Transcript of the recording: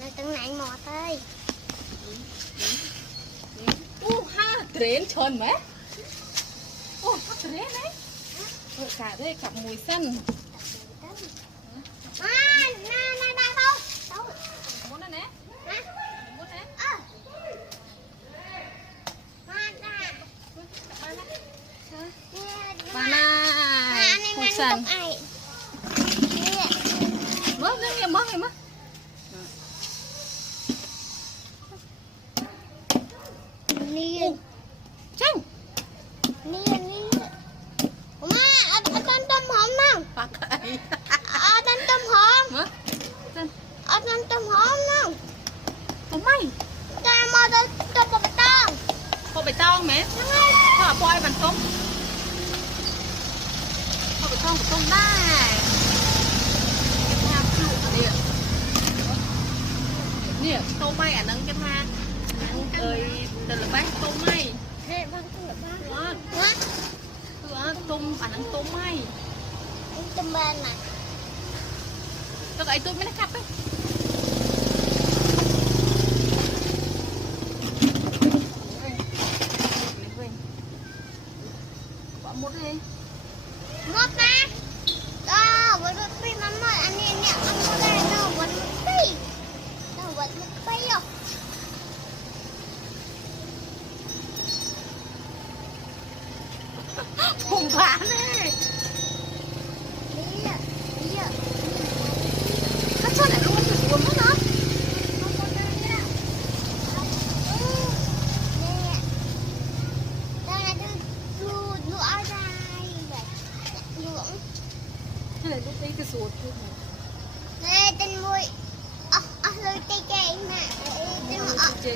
nó từng này mọt ơi. Ha trến tròn mấy. Ha trến đấy. Cả đây cặp mùi xanh. Này đâu? Đâu? Muốn đây nè. Muốn nè. Mana? Husan. Mất đấy, mất. Niên. Chanh. Niên. Má, ở trên tôm hùm nè. Pakai. Ở trên tôm hùm. Hả? Ở trên tôm hùm nè. Tôm mày. Cho em mua tôm bột bê tông. Kau betong mẹ. Kau apa ai bàn tôm? Kau betong đây. Nè, tôm mày à nâng cái tha. Ơi, từ là bán tôm mày. Thế bác cứ là bác. Hả? Tôm à nâng tôm mày. Tôm bên này. Tôi gọi tôi mới nó cặp ấy. Một đi. Một nè. Buat pi mama ani ni aku dah no buat pi. No buat pi yo. Hùng phá nè. Iya. Các con lại không có được uống nữa. Cái này lúc đấy cái ruột thôi. Nè, tên mùi. Lôi cây cây nè. Tên mùi. Chị.